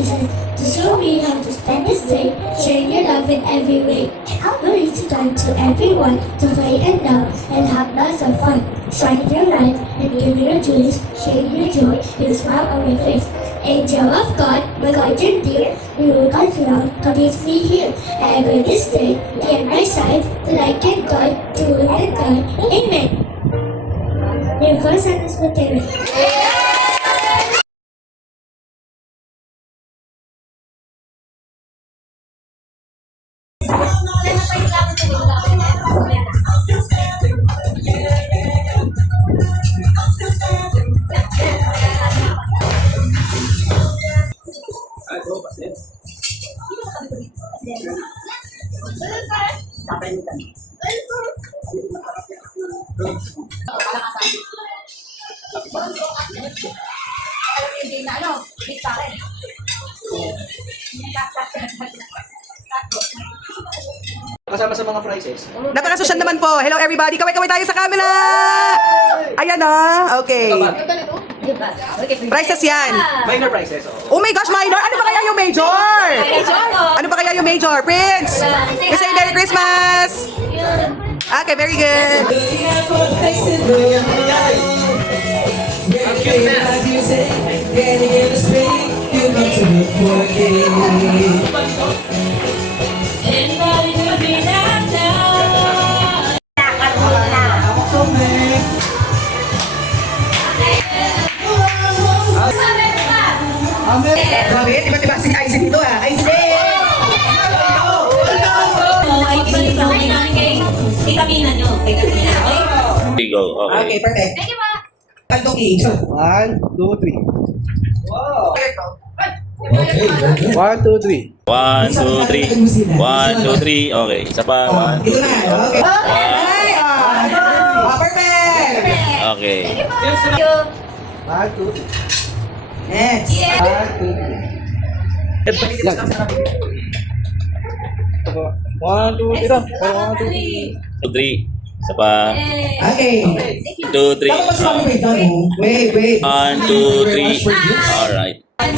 season to show me how to spend this day, sharing your love in every way. I'm willing to turn to everyone to play and love and have lots of fun. Shine your light and give your joys, sharing your joy with a smile on your face. Angel of God, my guardian dear, we will God's love completes me here. Ever this day, be at my side, till I can God, to will and God. Amen. Your first son is material. Kasama sa mga prizes. Napaka-social naman po. Hello everybody. Kaway-kaway tayo sa camera. Ayan okay. Prizes yan. Minor prizes. Oh my gosh, minor. Ano pa kaya yung major? Ano pa kaya yung major? Prince! You say Merry Christmas! Okay, very good. Grabe, tiba-tiba si Icy dito Icy! Itamina nyo. Go. Okay. Okay, perfect. Thank you, ma. Kaldoki. 1, 2, 3. Wow. Okay, 1, 2, 3. 1, 2, 3. 1, 2, 3. Okay. Isa pa. 1, 2, Ito na, 3. okay. Ay, perfect! Okay. Thank you. 1, 2, 3. Next. 1, 2, 3. 1, 2, 3. 2, 3. Isa pa. Okay. 2, 3. Tapos kami wait, wait. 1, 2, 3. Alright. Okay,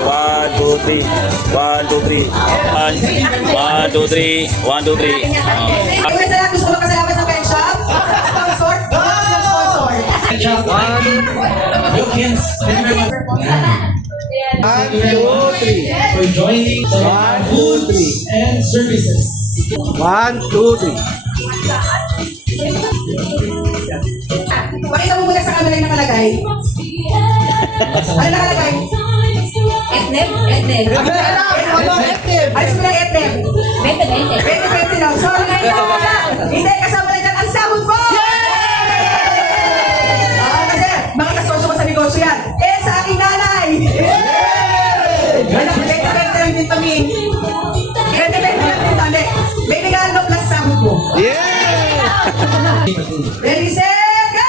1, 2, 3. 1, 2, 3. 1, 2, 3. 1, 2, 3. Una sa lahat, gusto ko magpasalamat sa pet shop. Sponsor. Sponsor. You can spend your money. 1, 2, 3. For joining the 1, 2, 3. and services. 1, 2, 3. Pakita mo muna sa camera yung nakalagay. Ano nakalagay? Etneb? Etneb. Alis mo na etneb. 2020 lang. Sorry na ito. Hindi, kasama na dyan ang sahod ko! Kasi mga kasosyo ko sa negosyo yan. Sa aking nanay! Anak, 2020 lang din kami. 2020 lang din kami. May regalo plus sahod ko. Ready, set, go!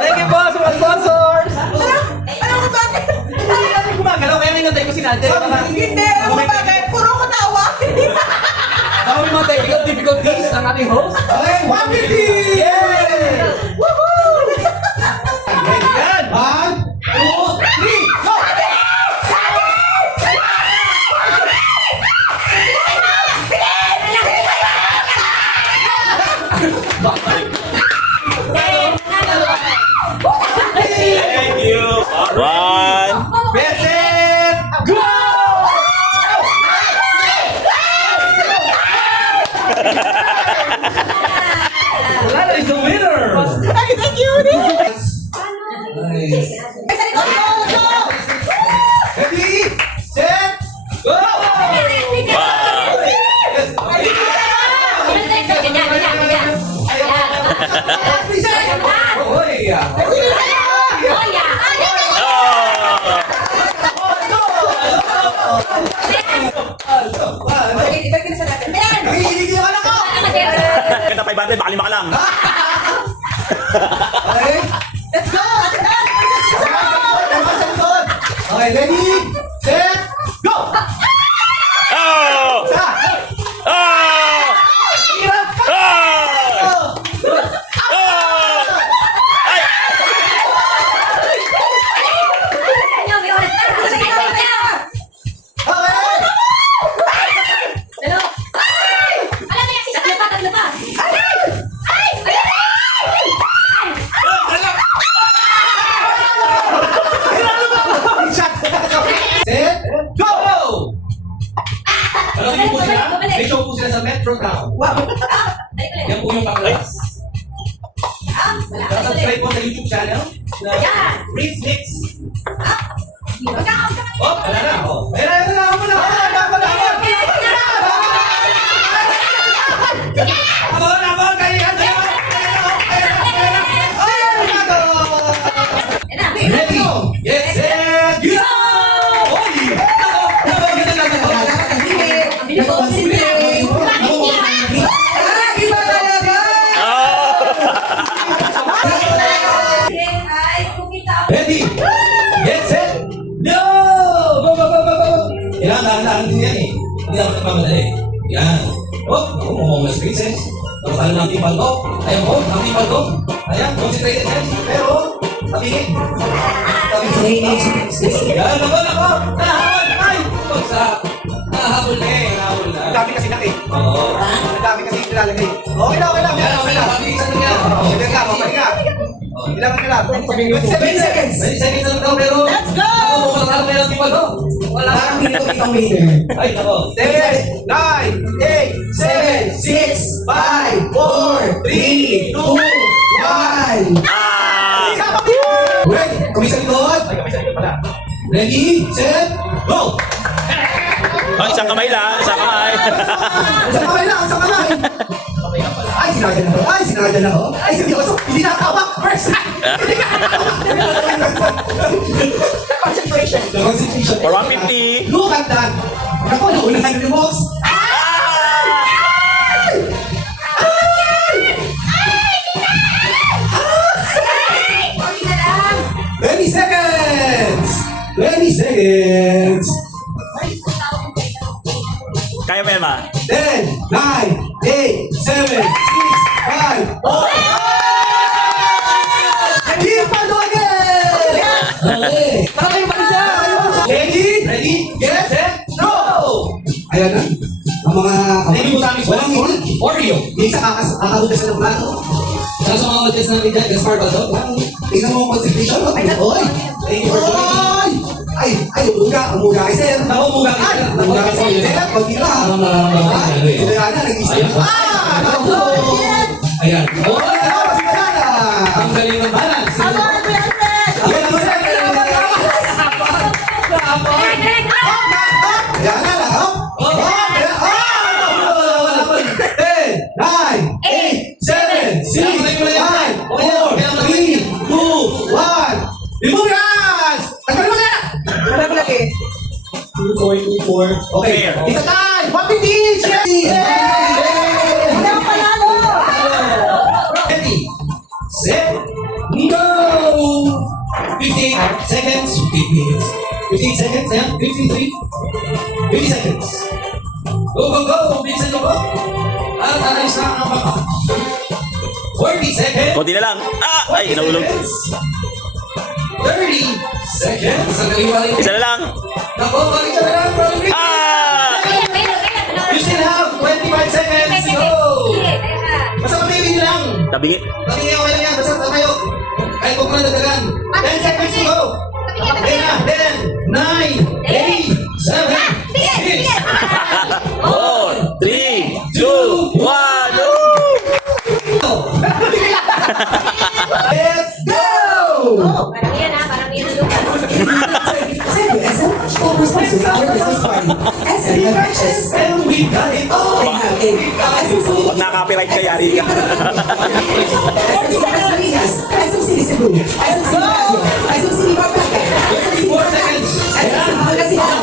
Thank you po sa mga sponsors. Ano ko bakit? Ay, gumagalaw kaya ninantay ko si Nante. Hindi, ano ko bakit? Puro ko tawa. Ako yung mga technical difficulties ng ating host. Okay, 150! Yay! Woohoo! Yan! 1, 2, 3, go! Thank you. 1. Get set, go! Lala is the winner! Ay, thank you. Nice. Ready, set, go! Wow. Ganyan. Okay, ibalik na sa natin. Ayan! Nakikinig yung anak ko! Ganda 500, baka 5 ka lang. Okay? Let's go! Ate Dan! Okay, ready, set, go! Oh! Isa! Oh! Hirap! Oh! Oh! Ay! Okay! Set, go! Alam niyo po sila? May show po sila sa Metro Town. Yan po yung paklas. Subscribe po sa YouTube channel na Brief Mix. Oh, wala na. Oh. Ayan na, ako na. Abon, kaya Ready? Yes, set, go! Oy! Iba talaga! Ready? Yes, set, no! Go! Kailangan dahan-dahan din yan eh. Hindi ako nagmamadali. Yan. Oh, mas princess. Tapos ano ng timpal ko? Ayan po, ang timpal ko. Ayan, concentrated yan. Pero, tabingin. Yan, naman ako. Nahabol, ay! Sarap. Nahabol na eh, nahabol na. Ang dami kasi laki. Oo. Ang dami kasi nilalagay. Okay lang, okay lang. Yan, okay lang. Pabilisan lang yan. Okay lang, okay lang. Ilang na lang. 27 seconds. 20 seconds lang daw, pero... Let's go! Ako, makakala kayo ng timpal ko. Wala. Parang hindi ko kitang waiter. Ay, nako. 10, 9, 8, 7, 6, 5, 4, 3, 2, 1. Ah! Wait, kumisa likod. Ay, may sarili pala. Ready, set, go! Oh, isang kamay lang, isang kamay. Sa kamay lang, sa kamay. Ay, sinadya na ako. Ay, sinadya na ako. Ay, seryoso. Hindi nakakawak. First time. Hindi nakakawak. Concentration. The concentration. For 150. Look at that. Ako, naunahan yung box. 20 seconds! 20 seconds! Kaya mo yan, ma? 10, 9, 8, 7, 6, 5, 4. Hindi pa doon Okay. Parang kayo pa rin siya! Ready? Ready? Get set, go! Ayan na. Ang mga... Hindi mo sa amin walang Oreo. Minsan kakahudas ng plato. Saan sa mga audience natin dyan? Gaspar ba ito? Tingnan mo ang concentration. Oy! Thank you for joining. Ay! Ay! Ang muga kay sir. Ako muga ka. Ay! Ang muga kay sir. Kunti lang. Kaya na, nag-isip. Naku! Ayan. Oy! Ano? Si Madana! Ang galing ng balance. Ako, ano yan, Fred? Ayan na, sir. Ayan na lang. Oh! Oh! Ayan. Oh! 10, 9, 8, 7, 6, 5, 4, 3, 2, 1. Remove your hands! Tanggalin mo na! Wala ko lagi. 2.24. Okay. Fair. Isa time! 150! Sherry! Hindi ako panalo! Ready, set, go! 15 seconds. 15 seconds. Ayan. 53. 50 seconds. Go, go, go! Bilisan mo ko. At alis na ang mapa. 40 seconds. Kunti na lang. Ah! Ay, nahulog. 30 seconds. Ang kaliwalay. Isa na lang. Nako, balik ka na lang, bro. Ah! You still have 25 seconds. Go! Basta pamili nyo lang. Tabingi. Pamili ako lang yan. Basta tayo. Kahit huwag mo na dagdagan. 10 seconds to go. Ayan na. 10, 9, 8, 7, 6. 4, 3, 2, 1. Let's go! Parang yan ha, parang yan ang SM full response to our business party. SM purchase. And we got it all. They have a SM City. Pag na-copyright ka, yari ka. SM Dasmariñas. SM City Cebu. SM City Baguio. SM City Pampanga. SM City 4 seconds. SM City Pangasinan.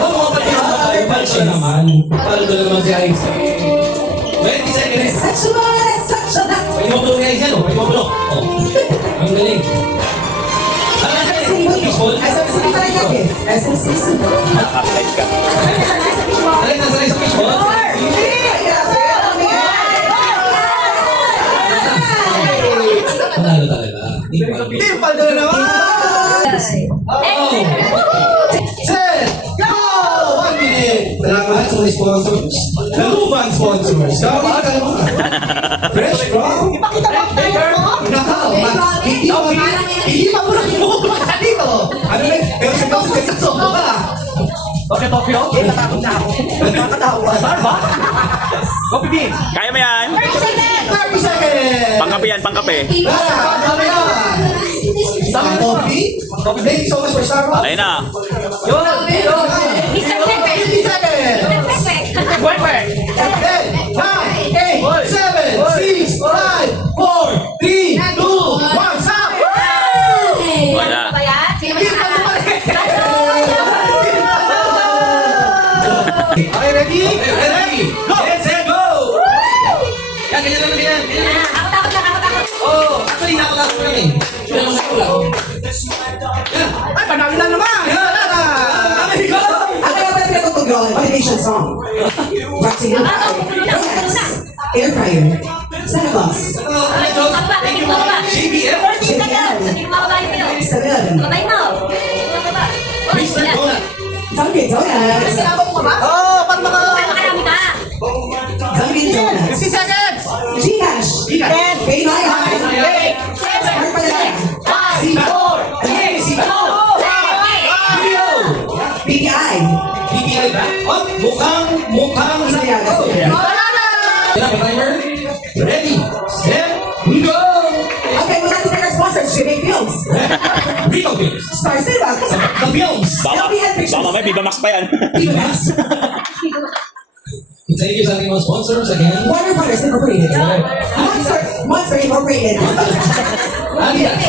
Palo ko naman. Palo ko naman si Ice. 20 seconds. Pwede mo pulo guys yan, oh. Pwede mo pulo. Oh. Ang galing. Ano sa fishball? Nakakalive ka. Alin na sa fishball? Panalo talaga. Team Paldo na naman! Oh! Set! Go! 1 minute! Salamat sa mga sponsors. Naluman sponsors. Salamat ka naman. Fresh from... Ipakita mo tayo mo. Nakaw. Hindi pa mo lang bumabasa dito. Ano na? Pero sa kasi kasi sa sobo ka. Okay, Tokyo. Okay, natakot na ako. Nakakatawa. Starbucks? Coffee bean. Kaya mo yan. 30 seconds! Pangkape yan, pangkape. Kami na! Coffee? Thank you so much for Starbucks. Ayun na. Yun! Mr. Pepe. 50 seconds! Pepe. 10, 9, 8, 7, 6, 5, 4, 3, 2, 1, stop! Wala. Ano ba yan? Sino ba yan? Okay, ready? Ready? Go! Yes, set, go! Yan, ganyan lang yan. Ako takot. Oh, actually, nakakalakas lang eh. Yan ang nakulang. Yan. Ay, panalo na naman! Ay, go! Ako yung pala pinatutugyan, motivation song. Boxing up. Yes. Air fryer. Sa labas. Thank you, JBM. Hindi ko makabahin sa'yo. Sa labas. Makabahin mo. Mr. Donut. Dunkin' Donuts. Oh, para maka... Ano karami ka? Dunkin' Donuts. 50 seconds! Gcash. Gcash. Pay my heart. Smart pa nila. C4! Video! PTI. BPI ba? Oh, mukhang Saya. Yan, may timer. Ready, set, go! Okay, muna natin our sponsors. Shipping Films. Rico Films. Star Cinema. The Films. Baka may Viva Max pa yan. Divas. Thank you sa ating mga sponsors again. Warner Brothers Incorporated. Monster Incorporated. Adidas.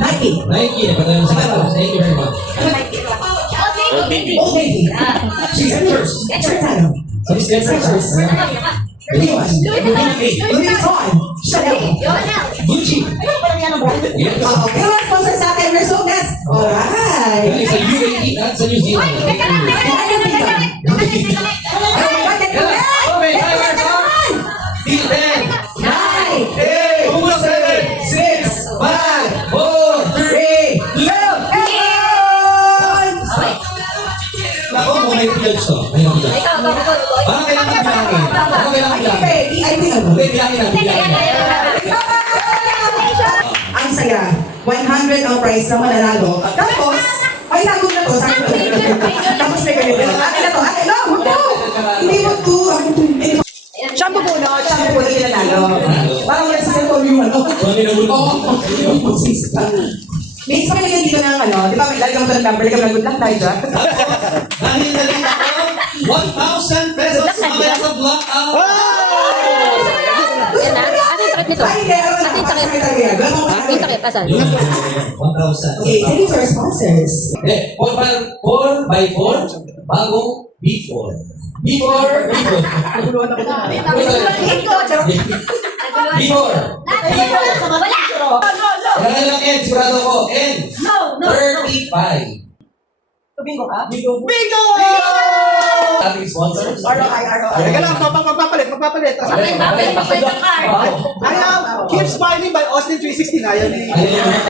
Nike. Nike, napatayon sa kapos. Thank you very much. Old baby. Old Navy. Skechers. Chertano. Sa Skechers. Louis Vuitton. Chanel. Gucci. Yes. Okay, mga sponsors sa atin. We're so blessed. Alright. Galing sa UAE at sa New Zealand. Oh my God, get the bag! Okay, timer stop. Till 10, 9, 8, 7, 6, 5, 4, 3, 12. Nako, mo may judge to. May judge. Parang kailangan bilangin. Parang kailangan bilangin. Okay, EIP na mo. Hindi, bilangin natin. Bilangin natin. Ang saya. 100 ang price na mananalo. Tapos, ay tago na to. Sabi ko. Tapos may ganito. Akin na to. Akin na. Huwag to. Hindi mo to. Akin to. Shampoo po, no? Shampoo po na yung nanalo. Parang wala sa cellphone yung ano. Mami na ulo. Mates, pakilagyan dito ng ano. Di ba, may lalagyan mo ng number. Lagyan mo ng good luck tayo dyan. Dahil nalit ako, 1,000 pesos mamaya sa blackout. Yan na. Ano yung sakit nito? Ay, hindi. Ano na? Asin sakit. Wala mo Yung sakit, asan? Yun, 1,000. Okay, thank you for our sponsors. 4x4, bagong B4. B4. B4. Wala! Kailangan lang N, sigurado ko. N. 35. Bingo ka? Bingo. Ating sponsors. ROI. Teka lang, magpapalit. Bakit? Bakit? Bakit? I am Keep Smiling by Austin 360 na yan eh. Ayun.